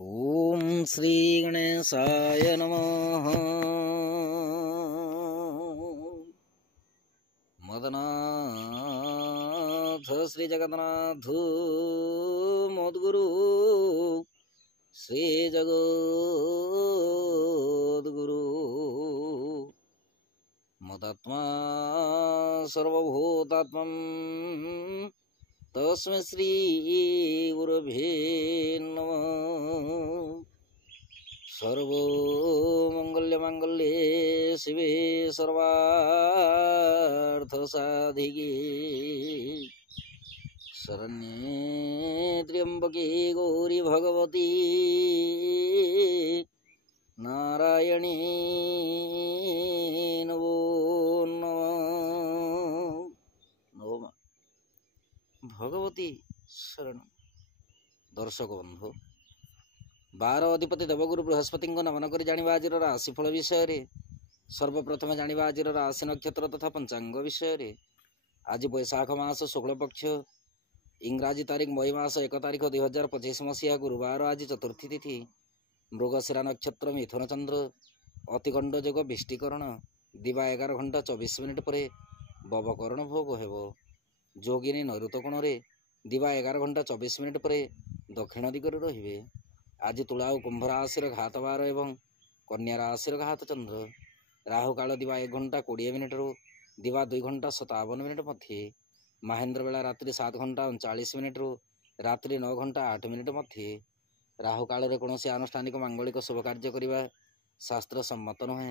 ओम श्री गणेशाय नमः। मदनाथ श्री जगन्नाथ मद्गुरु श्री जगद्गुरु मदात्मा सर्वभूतात्मं तस्मै श्री गुरवे नमः। सर्वमंगल्ये शिवे सर्वार्थसाधिके शरण्ये त्र्यंबके गौरी भगवती नारायणी नमो नमः। भगवती शरण। दर्शक बंधु, 12 अधिपति देवगुरु बृहस्पति नमन कर जानिबा आज राशिफल विषय रे। सर्वप्रथम जानिबा आज राशि नक्षत्र तथा पंचांग विषय रे। आज बैशाख मास शुक्ल पक्ष इंग्राजी तारीख मई मास 1 तारीख 2025 मसीहा गुरुवार। आज चतुर्थी तिथि मृगशिरा नक्षत्र मिथुन चंद्र अतिगंड जोग विष्टिकरण दिवा 11 घंटा 24 मिनिट पर बवकरण भोग हेब। जोगिनी नैऋत कोण दिवा 11 घंटा 24 मिनिट पर दक्षिण दिगरे रहिबे। आज तुला और कुंभ राशि घात 12 एवं कन्या राशि घात चंद्र। राहु काल दिवा 1 घंटा 20 मिनिट रू दिवा 2 घंटा 57 मिनिट मध्य। महेंद्र बेला रात्रि 7 घंटा 39 मिनिट रू रात्रि 9 घंटा 8 मिनिट मध्य। राहु काल रे कौनसी आनुष्ठानिक मांगलिक शुभ कार्य करिबा शास्त्र सम्मत नुहे।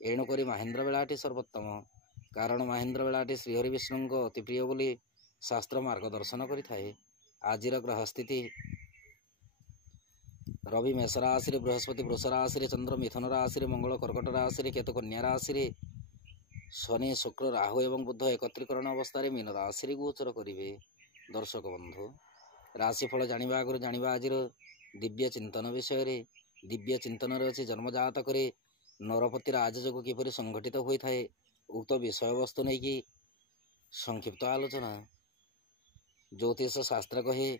एणुक महेंद्र बेलाटी सर्वोत्तम, कारण महेंद्र बेलाटी श्रीहरि विष्णु अति प्रिय बोली शास्त्र मार्गदर्शन करिथाए। आजिर ग्रह स्थिति रवि मेष राशि, बृहस्पति वृष राशि, चंद्र मिथुन राशि, मंगल कर्कट राशि, केतु कन्या राशि, शनि शुक्र राहु एवं बुध एकत्रीकरण अवस्था मीन राशि गोचर करिवे। दर्शक बंधु, राशिफल जानिबा आगु जानिबा आजिर दिव्य चिंतन विषय रे। दिव्य चिंतन रे अछि जन्मजातक रे नरपति राजयोग किपरि संघटित होइथाए। उक्त विषय वस्तु नै कि संक्षिप्त आलोचना। ज्योतिष शास्त्र कहे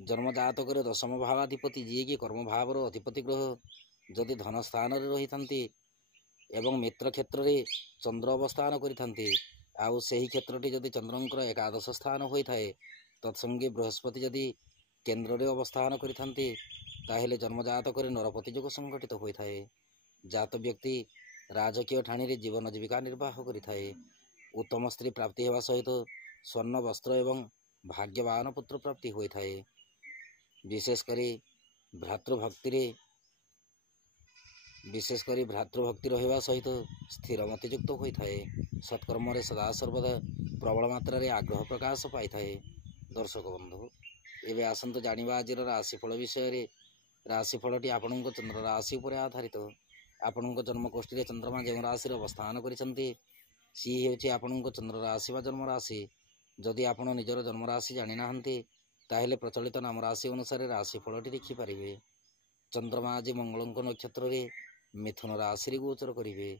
जन्मजातक दशम भावाधिपति जी कि कर्म भावर अधिपति ग्रह जदि धन स्थान रही थांती एवं मित्र क्षेत्र में चंद्र अवस्थान करिथांती आउ सही क्षेत्रटी जदि चंद्रंकर एकादश स्थान होइथाए तत्संगे बृहस्पति जदि केन्द्र रे अवस्थान करिथांती ताहेले जन्मजातक नरपति योग संघटित होइथाए। जात व्यक्ति राजकीय ठाणी रे जीवन जीविका निर्वाह करिथाए। उत्तम स्त्री प्राप्ति हेबा सहित स्वर्ण वस्त्र एवं भाग्यवान पुत्र प्राप्ति होइथाए। विशेषकरी भ्रातृभक्ति रहिबा सहित स्थिरमति युक्त होइथाए। सत्कर्म रे सदा सर्वदा प्रबल मात्रा रे आग्रह प्रकाश पाइथाए। दर्शक बंधु, एबे आसंत जानिबा आजिर राशिफल विषय रे। राशिफलटी आपणको चंद्र राशि उपर आधारित। आपणको जन्मकोष्ठी रे चंद्रमा जेउ राशि रे अवस्थान करिसंती सी हेउची आपणको चंद्र राशि बा जन्म राशि। जदि आपण निजर जन्म राशि जानि नाहंती ताहेले प्रचलित नाम राशि अनुसार राशिफलटी देखि पारिबे। चंद्रमा आज मंगलको नक्षत्र रे मिथुन राशि रे गोचर करिवे।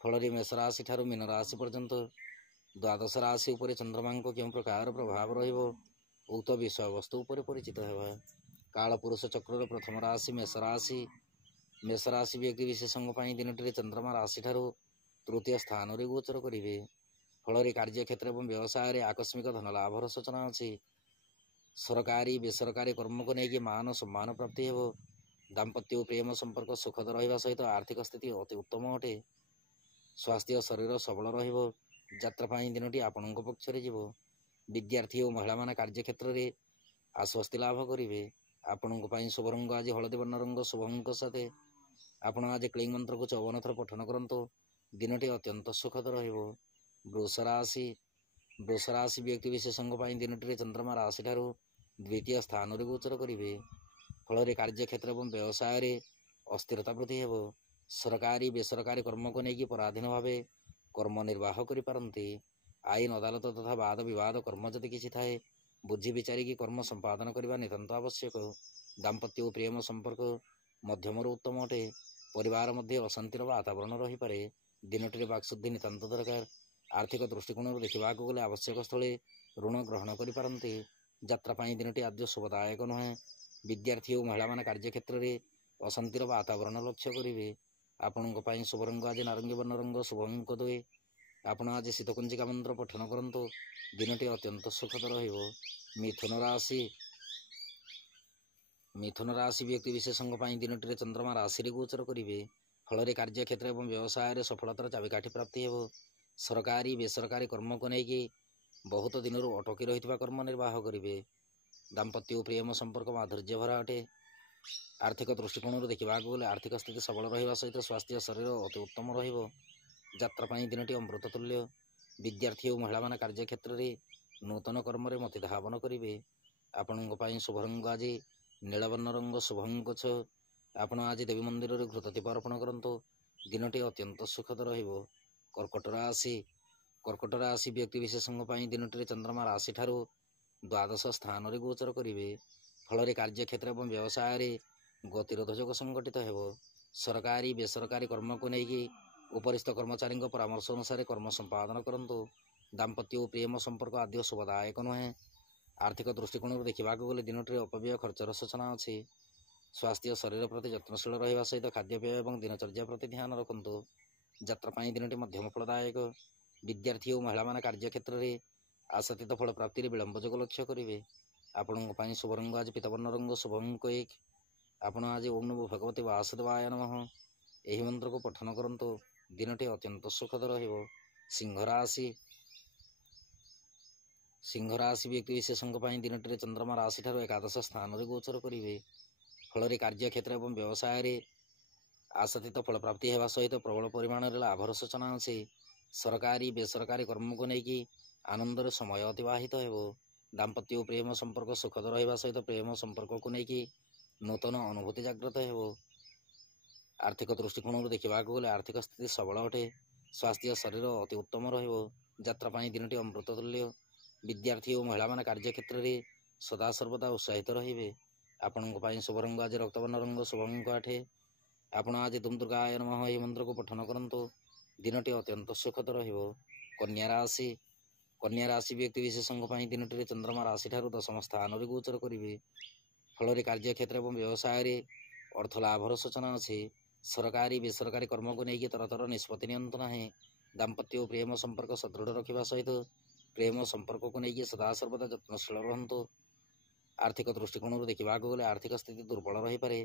फलरे मेष राशि ठारू मीन राशि पर्यंत द्वादश राशि उपरे चंद्रमांको केउ प्रकार प्रभाव रहिबो उक्त विषय वस्तु उपरे परिचित हेबा। काल पुरुष चक्र प्रथम राशि मेष राशि। मेष राशि व्यक्ति विशेषज्ञ पाई दिनटी चंद्रमा राशि ठारू तृतीय स्थान रे गोचर करिवे। फलरे कार्य क्षेत्र एवं व्यवसाय रे आकस्मिक धन लाभर सूचना अछि। सरकारी बेसरकारी कर्म को लेकिन मान सम्मान प्राप्ति हेब। दाम्पत्य और प्रेम संपर्क सुखद रहिबा सहित आर्थिक स्थिति अति उत्तम अटे। स्वास्थ्य शरीर सबल रहिबो। यात्रा पाई दिनटी आपणको पक्ष रे जीवो। विद्यार्थी और महिला माने कार्य क्षेत्र रे आश्वस्ति लाभ करिवे। आपणको पाई शुभ रंग आज हलदी वर्ण रंग शुभ अंक साथे आपण आज क्लींग मंत्र को 54 थर पठन करंतु दिनटी अत्यंत सुखद रहिबो। वृष राशि व्यक्ति विशेषज्ञ पाई दिनटी चंद्रमा राशि ठारू द्वितीय स्थान रे गोचर करिवे। फल कार्य क्षेत्र एवं व्यवसाय रे अस्थिरता वृद्धि हेब। सरकारी बेसरकारी कर्म को लेकिन पराधीन भाव कर्म निर्वाह करि पारंती। आईन अदालत तथा वाद विवाद कर्म जदि किछि थाए बुद्धि विचारिकी कर्म संपादन करने नितांत आवश्यक। दाम्पत्य और प्रेम संपर्क मध्यम उत्तम अटे। परिवार मध्य अशांतिर वातावरण रही पारे। दिनटी बाक्शुद्धि नितांत दरकार। आर्थिक दृष्टिकोण देखा गले आवश्यक स्थले ऋण ग्रहण करि पारंती। ଯାତ୍ରା ପାଇଁ ଦିନଟି ଆଦ୍ୟ ଶୁଭଦାୟକ ନୁହେଁ। ବିଦ୍ୟାର୍ଥୀ ଓ ମହିଳାମାନେ କାର୍ଯ୍ୟକ୍ଷେତ୍ରରେ ଅଶାନ୍ତିର ବାତାବରଣ ଲକ୍ଷ୍ୟ କରିବେ। ଆପଣଙ୍କ ପାଇଁ ଶୁଭ ରଙ୍ଗ ଆଜି ନାରଙ୍ଗୀ ବର୍ଣ୍ଣ ରଙ୍ଗ, ଶୁଭ ଅଙ୍କ 2। ଆପଣ ଆଜି ଶୀତକୁଞ୍ଜିକା ମନ୍ତ୍ର ପଠନ କରନ୍ତୁ। ଦିନଟି ଅତ୍ୟନ୍ତ ସୁଖଦ ରହିବ। ମିଥୁନ ରାଶି ବ୍ୟକ୍ତି ବିଶେଷଙ୍କ ପାଇଁ ଦିନଟିରେ ଚନ୍ଦ୍ରମା ରାଶିରେ ଗୋଚର କରିବେ। ଫଳରେ କାର୍ଯ୍ୟକ୍ଷେତ୍ର ଏବଂ ବ୍ୟବସାୟରେ ସଫଳତାର ଚାବିକାଠି ପ୍ରାପ୍ତି ହେବ। ସରକାରୀ ବେସରକାରୀ କର୍ମକୁ ନେଇକି ବହୁତ ଦିନରୁ ଅଟକି ରହିଥିବା କର୍ମ ନିର୍ବାହ କରିବେ। ଦାମ୍ପତ୍ୟ ଓ ପ୍ରେମ ସମ୍ପର୍କ ମାଧୁର୍ଯ୍ୟ ଭରା ଅଟେ। ଆର୍ଥିକ ଦୃଷ୍ଟିକୋଣରୁ ଦେଖିବାକୁ ଗଲେ ଆର୍ଥିକ ସ୍ଥିତି ସବଳ ରହିବା ସହିତ ସ୍ୱାସ୍ଥ୍ୟ ଶରୀର ଅତି ଉତ୍ତମ ରହିବ। ଯାତ୍ରା ପାଇଁ ଦିନଟି ଅମୃତ ତୁଲ୍ୟ। ବିଦ୍ୟାର୍ଥୀ ଓ ମହିଳାମାନେ କାର୍ଯ୍ୟକ୍ଷେତ୍ରରେ ନୂତନ କର୍ମରେ ମତି ଧାବନ କରିବେ। ଆପଣଙ୍କ ପାଇଁ ଶୁଭ ରଙ୍ଗ ଆଜି ନୀଳବର୍ଣ୍ଣ ରଙ୍ଗ, ଶୁଭ ଅଙ୍କ 6। ଆପଣ ଆଜି ଦେବୀ ମନ୍ଦିରରେ ଘୃତଦୀପ ଅର୍ପଣ କରନ୍ତୁ। ଦିନଟି ଅତ୍ୟନ୍ତ ସୁଖଦ ରହିବ। କର୍କଟ ରାଶି ବ୍ୟକ୍ତି ବିଶେଷଙ୍କ ପାଇଁ ଦିନଟିରେ ଚନ୍ଦ୍ରମା ରାଶିଠାରୁ ଦ୍ୱାଦଶ ସ୍ଥାନରେ ଗୋଚର କରିବେ। ଫଳରେ କାର୍ଯ୍ୟକ୍ଷେତ୍ର ଏବଂ ବ୍ୟବସାୟରେ ଗତିରୋଧ ଯୋଗ ସଂଗଠିତ ହେବ। ସରକାରୀ ବେସରକାରୀ କର୍ମକୁ ନେଇକି ଉପରିସ୍ଥ କର୍ମଚାରୀଙ୍କ ପରାମର୍ଶ ଅନୁସାରେ କର୍ମ ସମ୍ପାଦନ କରନ୍ତୁ। ଦାମ୍ପତ୍ୟ ଓ ପ୍ରେମ ସମ୍ପର୍କ ଆଦ୍ୟ ଶୁଭଦାୟକ ନୁହେଁ। ଆର୍ଥିକ ଦୃଷ୍ଟିକୋଣରୁ ଦେଖିବାକୁ ଗଲେ ଦିନଟିରେ ଅପବ୍ୟୟ ଖର୍ଚ୍ଚର ସୂଚନା ଅଛି। ସ୍ୱାସ୍ଥ୍ୟ ଶରୀର ପ୍ରତି ଯତ୍ନଶୀଳ ରହିବା ସହିତ ଖାଦ୍ୟପେୟ ଏବଂ ଦିନଚର୍ଯ୍ୟା ପ୍ରତି ଧ୍ୟାନ ରଖନ୍ତୁ। ଯାତ୍ରା ପାଇଁ ଦିନଟି ମଧ୍ୟମ ଫଳଦାୟକ। ବିଦ୍ୟାର୍ଥୀ ଓ ମହିଳାମାନେ କାର୍ଯ୍ୟକ୍ଷେତ୍ରରେ ଆଶାତୀତ ଫଳ ପ୍ରାପ୍ତିରେ ବିଳମ୍ବ ଯୋଗ ଲକ୍ଷ୍ୟ କରିବେ। ଆପଣଙ୍କ ପାଇଁ ଶୁଭ ରଙ୍ଗ ଆଜି ପୀତବର୍ଣ୍ଣ ରଙ୍ଗ, ଶୁଭ ଅଙ୍କ 1। ଆପଣ ଆଜି ଓଁ ନମୋ ଭଗବତେ ବାସୁଦେବାୟ ନମଃ ଏହି ମନ୍ତ୍ରକୁ ପଠନ କରନ୍ତୁ। ଦିନଟି ଅତ୍ୟନ୍ତ ସୁଖଦ ରହିବ। ସିଂହ ରାଶି ବ୍ୟକ୍ତି ବିଶେଷଙ୍କ ପାଇଁ ଦିନଟିରେ ଚନ୍ଦ୍ରମା ରାଶିଠାରୁ ଏକାଦଶ ସ୍ଥାନରେ ଗୋଚର କରିବେ। ଫଳରେ କାର୍ଯ୍ୟକ୍ଷେତ୍ର ଏବଂ ବ୍ୟବସାୟରେ ଆଶାତୀତ ଫଳ ପ୍ରାପ୍ତି ହେବା ସହିତ ପ୍ରବଳ ପରିମାଣରେ ଲାଭର ସୂଚନା ଅଛି। ସରକାରୀ ବେସରକାରୀ କର୍ମକୁ ନେଇକି ଆନନ୍ଦରେ ସମୟ ଅତିବାହିତ ହେବ। ଦାମ୍ପତ୍ୟ ଓ ପ୍ରେମ ସମ୍ପର୍କ ସୁଖଦ ରହିବା ସହିତ ପ୍ରେମ ସମ୍ପର୍କକୁ ନେଇକି ନୂତନ ଅନୁଭୂତି ଜାଗ୍ରତ ହେବ। ଆର୍ଥିକ ଦୃଷ୍ଟିକୋଣରୁ ଦେଖିବାକୁ ଗଲେ ଆର୍ଥିକ ସ୍ଥିତି ସବଳ ଅଟେ। ସ୍ୱାସ୍ଥ୍ୟ ଶରୀର ଅତି ଉତ୍ତମ ରହିବ। ଯାତ୍ରା ପାଇଁ ଦିନଟି ଅମୃତ ତୁଲ୍ୟ। ବିଦ୍ୟାର୍ଥୀ ଓ ମହିଳାମାନେ କାର୍ଯ୍ୟକ୍ଷେତ୍ରରେ ସଦାସର୍ବଦା ଉତ୍ସାହିତ ରହିବେ। ଆପଣଙ୍କ ପାଇଁ ଶୁଭ ରଙ୍ଗ ଆଜି ରକ୍ତବର୍ଣ୍ଣ ରଙ୍ଗ, ଶୁଭ ଅଙ୍କ 8। ଆପଣ ଆଜି ଦୁମ୍ ଦୁର୍ଗାୟ ନମଃ ଏହି ମନ୍ତ୍ରକୁ ପଠନ କରନ୍ତୁ। ଦିନଟି ଅତ୍ୟନ୍ତ ସୁଖଦ ରହିବ। କନ୍ୟା ରାଶି ବ୍ୟକ୍ତି ବିଶେଷଙ୍କ ପାଇଁ ଦିନଟିରେ ଚନ୍ଦ୍ରମା ରାଶିଠାରୁ ଦଶମ ସ୍ଥାନରେ ଗୋଚର କରିବେ। ଫଳରେ କାର୍ଯ୍ୟକ୍ଷେତ୍ର ଏବଂ ବ୍ୟବସାୟରେ ଅର୍ଥ ଲାଭର ସୂଚନା ଅଛି। ସରକାରୀ ବେସରକାରୀ କର୍ମକୁ ନେଇକି ତରତର ନିଷ୍ପତ୍ତି ନିଅନ୍ତୁ ନାହିଁ। ଦାମ୍ପତ୍ୟ ଓ ପ୍ରେମ ସମ୍ପର୍କ ସୁଦୃଢ଼ ରଖିବା ସହିତ ପ୍ରେମ ସମ୍ପର୍କକୁ ନେଇକି ସଦାସର୍ବଦା ଯତ୍ନଶୀଳ ରୁହନ୍ତୁ। ଆର୍ଥିକ ଦୃଷ୍ଟିକୋଣରୁ ଦେଖିବାକୁ ଗଲେ ଆର୍ଥିକ ସ୍ଥିତି ଦୁର୍ବଳ ରହିପାରେ।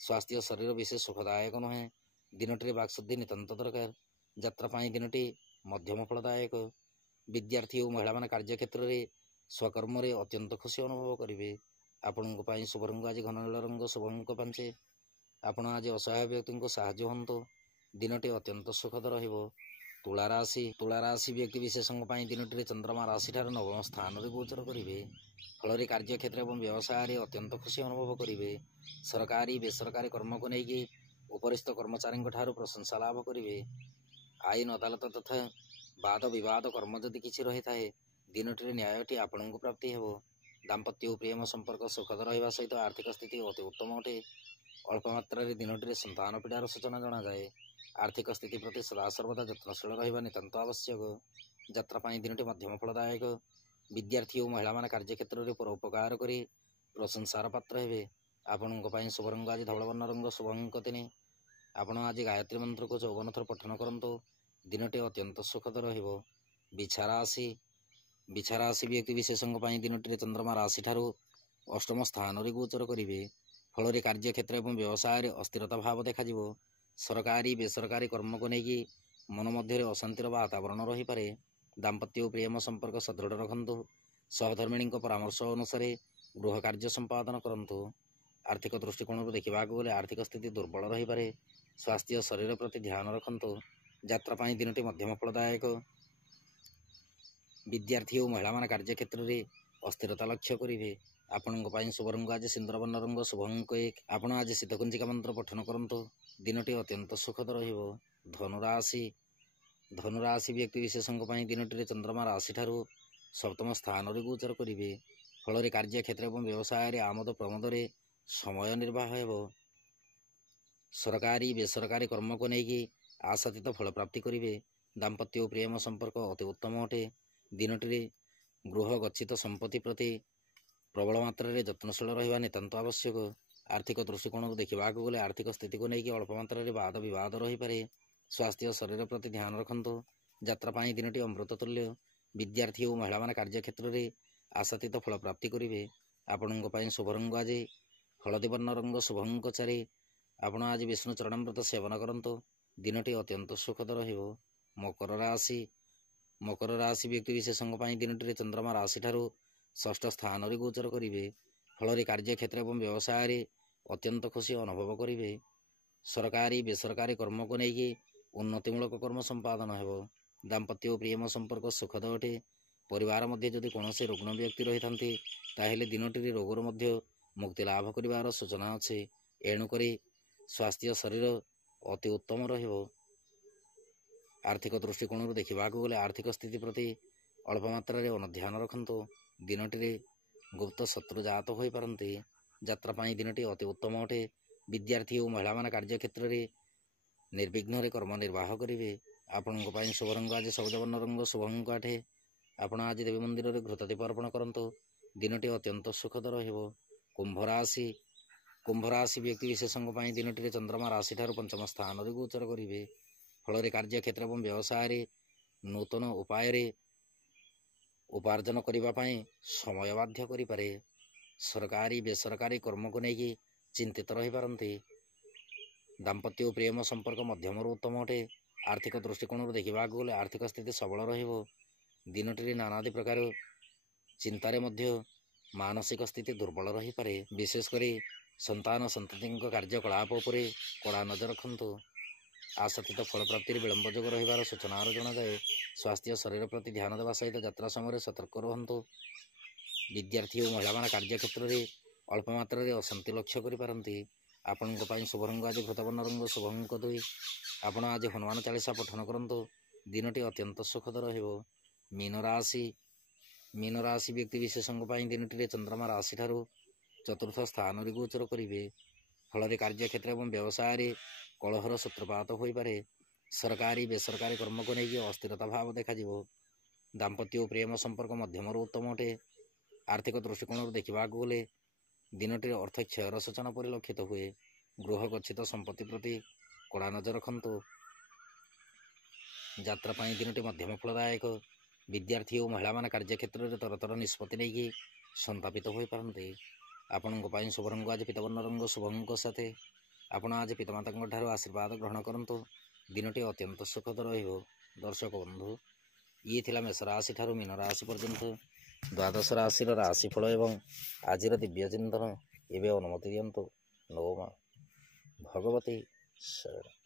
ସ୍ୱାସ୍ଥ୍ୟ ଶରୀର ବିଶେଷ ସୁଖଦାୟକ ନୁହେଁ। ଦିନଟିରେ ବାକ୍ଶୁଦ୍ଧି ନିତାନ୍ତ ଦରକାର। ଯାତ୍ରା ପାଇଁ ଦିନଟି ମଧ୍ୟମ ଫଳଦାୟକ। ବିଦ୍ୟାର୍ଥୀ ଓ ମହିଳାମାନେ କାର୍ଯ୍ୟକ୍ଷେତ୍ରରେ ସ୍ୱକର୍ମରେ ଅତ୍ୟନ୍ତ ଖୁସି ଅନୁଭବ କରିବେ। ଆପଣଙ୍କ ପାଇଁ ଶୁଭ ରଙ୍ଗ ଆଜି ଘନ ନୀଳ ରଙ୍ଗ, ଶୁଭ ଅଙ୍କ 5। ଆପଣ ଆଜି ଅସହାୟ ବ୍ୟକ୍ତିଙ୍କୁ ସାହାଯ୍ୟ ହୁଅନ୍ତୁ। ଦିନଟି ଅତ୍ୟନ୍ତ ସୁଖଦ ରହିବ। ତୁଳା ରାଶି ବ୍ୟକ୍ତି ବିଶେଷଙ୍କ ପାଇଁ ଦିନଟିରେ ଚନ୍ଦ୍ରମା ରାଶିଠାରୁ ନବମ ସ୍ଥାନରେ ଗୋଚର କରିବେ। ଫଳରେ କାର୍ଯ୍ୟକ୍ଷେତ୍ର ଏବଂ ବ୍ୟବସାୟରେ ଅତ୍ୟନ୍ତ ଖୁସି ଅନୁଭବ କରିବେ। ସରକାରୀ ବେସରକାରୀ କର୍ମକୁ ନେଇକି ଉପରିସ୍ଥ କର୍ମଚାରୀଙ୍କ ଠାରୁ ପ୍ରଶଂସା ଲାଭ କରିବେ। ଆଇନ ଅଦାଲତ ତଥା ବାଦ ବିବାଦ କର୍ମ ଯଦି କିଛି ରହିଥାଏ, ଦିନଟିରେ ନ୍ୟାୟଟି ଆପଣଙ୍କୁ ପ୍ରାପ୍ତି ହେବ। ଦାମ୍ପତ୍ୟ ଓ ପ୍ରେମ ସମ୍ପର୍କ ସୁଖଦ ରହିବା ସହିତ ଆର୍ଥିକ ସ୍ଥିତି ଅତି ଉତ୍ତମ ଅଟେ। ଅଳ୍ପ ମାତ୍ରାରେ ଦିନଟିରେ ସନ୍ତାନ ପୀଡ଼ାର ସୂଚନା ଜଣାଯାଏ। ଆର୍ଥିକ ସ୍ଥିତି ପ୍ରତି ସଦାସର୍ବଦା ଯତ୍ନଶୀଳ ରହିବା ନିତାନ୍ତ ଆବଶ୍ୟକ। ଯାତ୍ରା ପାଇଁ ଦିନଟି ମଧ୍ୟମ ଫଳଦାୟକ। ବିଦ୍ୟାର୍ଥୀ ଓ ମହିଳାମାନେ କାର୍ଯ୍ୟକ୍ଷେତ୍ରରେ ପରୋପକାର କରି ପ୍ରଶଂସାର ପାତ୍ର ହେବେ। ଆପଣଙ୍କ ପାଇଁ ଶୁଭ ରଙ୍ଗ ଆଜି ଧବଳବର୍ଣ୍ଣ ରଙ୍ଗ, ଶୁଭ ଅଙ୍କ 3। ଆପଣ ଆଜି ଗାୟତ୍ରୀ ମନ୍ତ୍ରକୁ 54 ଥର ପଠନ କରନ୍ତୁ। ଦିନଟି ଅତ୍ୟନ୍ତ ସୁଖଦ ରହିବ। ବିଛା ରାଶି ବ୍ୟକ୍ତି ବିଶେଷଙ୍କ ପାଇଁ ଦିନଟିରେ ଚନ୍ଦ୍ରମା ରାଶିଠାରୁ ଅଷ୍ଟମ ସ୍ଥାନରେ ଗୋଚର କରିବେ। ଫଳରେ କାର୍ଯ୍ୟକ୍ଷେତ୍ର ଏବଂ ବ୍ୟବସାୟରେ ଅସ୍ଥିରତା ଭାବ ଦେଖାଯିବ। ସରକାରୀ ବେସରକାରୀ କର୍ମକୁ ନେଇକି ମନ ମଧ୍ୟରେ ଅଶାନ୍ତିର ବାତାବରଣ ରହିପାରେ। ଦାମ୍ପତ୍ୟ ଓ ପ୍ରେମ ସମ୍ପର୍କ ସୁଦୃଢ଼ ରଖନ୍ତୁ। ସହଧର୍ମିଣୀଙ୍କ ପରାମର୍ଶ ଅନୁସାରେ ଗୃହ କାର୍ଯ୍ୟ ସମ୍ପାଦନ କରନ୍ତୁ। ଆର୍ଥିକ ଦୃଷ୍ଟିକୋଣରୁ ଦେଖିବାକୁ ଗଲେ ଆର୍ଥିକ ସ୍ଥିତି ଦୁର୍ବଳ ରହିପାରେ। ସ୍ୱାସ୍ଥ୍ୟ ଶରୀର ପ୍ରତି ଧ୍ୟାନ ରଖନ୍ତୁ। ଯାତ୍ରା ପାଇଁ ଦିନଟି ମଧ୍ୟମ ଫଳଦାୟକ। ବିଦ୍ୟାର୍ଥୀ ଓ ମହିଳାମାନେ କାର୍ଯ୍ୟକ୍ଷେତ୍ରରେ ଅସ୍ଥିରତା ଲକ୍ଷ୍ୟ କରିବେ। ଆପଣଙ୍କ ପାଇଁ ଶୁଭ ରଙ୍ଗ ଆଜି ସିନ୍ଦୁରବର୍ଣ୍ଣ ରଙ୍ଗ, ଶୁଭ ଅଙ୍କ 1। ଆପଣ ଆଜି ଶୀତକୁଞ୍ଜିକା ମନ୍ତ୍ର ପଠନ କରନ୍ତୁ। ଦିନଟି ଅତ୍ୟନ୍ତ ସୁଖଦ ରହିବ। ଧନୁରାଶି ବ୍ୟକ୍ତି ବିଶେଷଙ୍କ ପାଇଁ ଦିନଟିରେ ଚନ୍ଦ୍ରମା ରାଶିଠାରୁ ସପ୍ତମ ସ୍ଥାନରେ ଗୋଚର କରିବେ। ଫଳରେ କାର୍ଯ୍ୟକ୍ଷେତ୍ର ଏବଂ ବ୍ୟବସାୟରେ ଆମୋଦ ପ୍ରମୋଦରେ ସମୟ ନିର୍ବାହ ହେବ। ସରକାରୀ ବେସରକାରୀ କର୍ମକୁ ନେଇକି ଆଶାତୀତ ଫଳ ପ୍ରାପ୍ତି କରିବେ। ଦାମ୍ପତ୍ୟ ଓ ପ୍ରେମ ସମ୍ପର୍କ ଅତି ଉତ୍ତମ ଅଟେ। ଦିନଟିରେ ଗୃହ ଗଚ୍ଛିତ ସମ୍ପତ୍ତି ପ୍ରତି ପ୍ରବଳ ମାତ୍ରାରେ ଯତ୍ନଶୀଳ ରହିବା ନିତାନ୍ତ ଆବଶ୍ୟକ। ଆର୍ଥିକ ଦୃଷ୍ଟିକୋଣରୁ ଦେଖିବାକୁ ଗଲେ ଆର୍ଥିକ ସ୍ଥିତିକୁ ନେଇକି ଅଳ୍ପ ମାତ୍ରାରେ ବାଦ ବିବାଦ ରହିପାରେ। ସ୍ୱାସ୍ଥ୍ୟ ଶରୀର ପ୍ରତି ଧ୍ୟାନ ରଖନ୍ତୁ। ଯାତ୍ରା ପାଇଁ ଦିନଟି ଅମୃତ ତୁଲ୍ୟ। ବିଦ୍ୟାର୍ଥୀ ଓ ମହିଳାମାନେ କାର୍ଯ୍ୟକ୍ଷେତ୍ରରେ ଆଶାତୀତ ଫଳ ପ୍ରାପ୍ତି କରିବେ। ଆପଣଙ୍କ ପାଇଁ ଶୁଭ ରଙ୍ଗ ଆଜି ହଳଦୀ ବର୍ଣ୍ଣ ରଙ୍ଗ, ଶୁଭଙ୍କ 4। ଆପଣ ଆଜି ବିଷ୍ଣୁ ଚରଣାମୃତ ସେବନ କରନ୍ତୁ। ଦିନଟି ଅତ୍ୟନ୍ତ ସୁଖଦ ରହିବ। ମକର ରାଶି ବ୍ୟକ୍ତିବିଶେଷଙ୍କ ପାଇଁ ଦିନଟିରେ ଚନ୍ଦ୍ରମା ରାଶିଠାରୁ ଷଷ୍ଠ ସ୍ଥାନରେ ଗୋଚର କରିବେ। ଫଳରେ କାର୍ଯ୍ୟକ୍ଷେତ୍ର ଏବଂ ବ୍ୟବସାୟରେ ଅତ୍ୟନ୍ତ ଖୁସି ଅନୁଭବ କରିବେ। ସରକାରୀ ବେସରକାରୀ କର୍ମକୁ ନେଇକି ଉନ୍ନତିମୂଳକ କର୍ମ ସମ୍ପାଦନ ହେବ। ଦାମ୍ପତ୍ୟ ଓ ପ୍ରେମ ସମ୍ପର୍କ ସୁଖଦ ଅଟେ। ପରିବାର ମଧ୍ୟ ଯଦି କୌଣସି ରୁଗ୍ଣ ବ୍ୟକ୍ତି ରହିଥାନ୍ତି ତାହେଲେ ଦିନଟିରେ ରୋଗରୁ ମଧ୍ୟ ମୁକ୍ତି ଲାଭ କରିବାର ସୂଚନା ଅଛି। ଏଣୁକରି ସ୍ୱାସ୍ଥ୍ୟ ଶରୀର ଅତି ଉତ୍ତମ ରହିବ। ଆର୍ଥିକ ଦୃଷ୍ଟିକୋଣରୁ ଦେଖିବାକୁ ଗଲେ ଆର୍ଥିକ ସ୍ଥିତି ପ୍ରତି ଅଳ୍ପ ମାତ୍ରାରେ ଅନୁଧ୍ୟାନ ରଖନ୍ତୁ। ଦିନଟିରେ ଗୁପ୍ତ ଶତ୍ରୁ ଜାତ ହୋଇପାରନ୍ତି। ଯାତ୍ରା ପାଇଁ ଦିନଟି ଅତି ଉତ୍ତମ ଅଟେ। ବିଦ୍ୟାର୍ଥୀ ଓ ମହିଳାମାନେ କାର୍ଯ୍ୟକ୍ଷେତ୍ରରେ ନିର୍ବିଘ୍ନରେ କର୍ମ ନିର୍ବାହ କରିବେ। ଆପଣଙ୍କ ପାଇଁ ଶୁଭ ରଙ୍ଗ ଆଜି ସବୁଜ ବର୍ଣ୍ଣ ରଙ୍ଗ, ଶୁଭଙ୍କ 8। ଆପଣ ଆଜି ଦେବୀ ମନ୍ଦିରରେ ଘୃତଦୀପ ଅର୍ପଣ କରନ୍ତୁ। ଦିନଟି ଅତ୍ୟନ୍ତ ସୁଖଦ ରହିବ। କୁମ୍ଭ ରାଶି ବ୍ୟକ୍ତିବିଶେଷଙ୍କ ପାଇଁ ଦିନଟିରେ ଚନ୍ଦ୍ରମା ରାଶିଠାରୁ ପଞ୍ଚମ ସ୍ଥାନରେ ଗୋଚର କରିବେ। ଫଳରେ କାର୍ଯ୍ୟକ୍ଷେତ୍ର ଏବଂ ବ୍ୟବସାୟରେ ନୂତନ ଉପାୟରେ ଉପାର୍ଜନ କରିବା ପାଇଁ ସମୟ ବାଧ୍ୟ କରିପାରେ। ସରକାରୀ ବେସରକାରୀ କର୍ମକୁ ନେଇକି ଚିନ୍ତିତ ରହିପାରନ୍ତି। ଦାମ୍ପତ୍ୟ ଓ ପ୍ରେମ ସମ୍ପର୍କ ମଧ୍ୟମରୁ ଉତ୍ତମ ଅଟେ। ଆର୍ଥିକ ଦୃଷ୍ଟିକୋଣରୁ ଦେଖିବାକୁ ଗଲେ ଆର୍ଥିକ ସ୍ଥିତି ସବଳ ରହିବ। ଦିନଟିରେ ନାନାଦି ପ୍ରକାର ଚିନ୍ତାରେ ମଧ୍ୟ ମାନସିକ ସ୍ଥିତି ଦୁର୍ବଳ ରହିପାରେ। ବିଶେଷ କରି ସନ୍ତାନ ସନ୍ତତିଙ୍କ କାର୍ଯ୍ୟକଳାପ ଉପରେ କଡ଼ା ନଜର ରଖନ୍ତୁ। ଆଶାତୀତ ଫଳ ପ୍ରାପ୍ତିରେ ବିଳମ୍ବ ଯୋଗ ରହିବାର ସୂଚନାରୁ ଜଣାଯାଏ। ସ୍ୱାସ୍ଥ୍ୟ ଶରୀର ପ୍ରତି ଧ୍ୟାନ ଦେବା ସହିତ ଯାତ୍ରା ସମୟରେ ସତର୍କ ରୁହନ୍ତୁ। ବିଦ୍ୟାର୍ଥୀ ଓ ମହିଳାମାନେ କାର୍ଯ୍ୟକ୍ଷେତ୍ରରେ ଅଳ୍ପ ମାତ୍ରାରେ ଅଶାନ୍ତି ଲକ୍ଷ୍ୟ କରିପାରନ୍ତି। ଆପଣଙ୍କ ପାଇଁ ଶୁଭ ରଙ୍ଗ ଆଜି ଘୃତବର୍ଣ୍ଣ ରଙ୍ଗ, ଶୁଭଙ୍କ 2। ଆପଣ ଆଜି ହନୁମାନ ଚାଳିଶା ପଠନ କରନ୍ତୁ। ଦିନଟି ଅତ୍ୟନ୍ତ ସୁଖଦ ରହିବ। ମୀନ ରାଶି ବ୍ୟକ୍ତିବିଶେଷଙ୍କ ପାଇଁ ଦିନଟିରେ ଚନ୍ଦ୍ରମା ରାଶିଠାରୁ ଚତୁର୍ଥ ସ୍ଥାନରେ ଗୋଚର କରିବେ। ଫଳରେ କାର୍ଯ୍ୟକ୍ଷେତ୍ର ଏବଂ ବ୍ୟବସାୟରେ କଳହର ସୂତ୍ରପାତ ହୋଇପାରେ। ସରକାରୀ ବେସରକାରୀ କର୍ମକୁ ନେଇକି ଅସ୍ଥିରତା ଭାବ ଦେଖାଯିବ। ଦାମ୍ପତ୍ୟ ଓ ପ୍ରେମ ସମ୍ପର୍କ ମଧ୍ୟମରୁ ଉତ୍ତମ ଅଟେ। ଆର୍ଥିକ ଦୃଷ୍ଟିକୋଣରୁ ଦେଖିବାକୁ ଗଲେ ଦିନଟିରେ ଅର୍ଥ କ୍ଷୟର ସୂଚନା ପରିଲକ୍ଷିତ ହୁଏ। ଗୃହ ଗଚ୍ଛିତ ସମ୍ପତ୍ତି ପ୍ରତି କଡ଼ା ନଜର ରଖନ୍ତୁ। ଯାତ୍ରା ପାଇଁ ଦିନଟି ମଧ୍ୟମ ଫଳଦାୟକ। ବିଦ୍ୟାର୍ଥୀ ଓ ମହିଳାମାନେ କାର୍ଯ୍ୟକ୍ଷେତ୍ରରେ ତରତର ନିଷ୍ପତ୍ତି ନେଇକି ସନ୍ତାପିତ ହୋଇପାରନ୍ତି। ଆପଣଙ୍କ ପାଇଁ ଶୁଭ ରଙ୍ଗ ଆଜି ପୀତବର୍ଣ୍ଣ ରଙ୍ଗ, ଶୁଭଙ୍କ 7। ଆପଣ ଆଜି ପିତାମାତାଙ୍କ ଠାରୁ ଆଶୀର୍ବାଦ ଗ୍ରହଣ କରନ୍ତୁ। ଦିନଟି ଅତ୍ୟନ୍ତ ସୁଖଦ ରହିବ। ଦର୍ଶକ ବନ୍ଧୁ, ଇଏ ଥିଲା ମେଷ ରାଶି ଠାରୁ ମୀନ ରାଶି ପର୍ଯ୍ୟନ୍ତ 12 ରାଶିର ରାଶିଫଳ ଏବଂ ଆଜିର ଦିବ୍ୟ ଚିନ୍ତନ। ଏବେ ଅନୁମତି ଦିଅନ୍ତୁ। ନମଃ ଭଗବତେ ଶରଣ।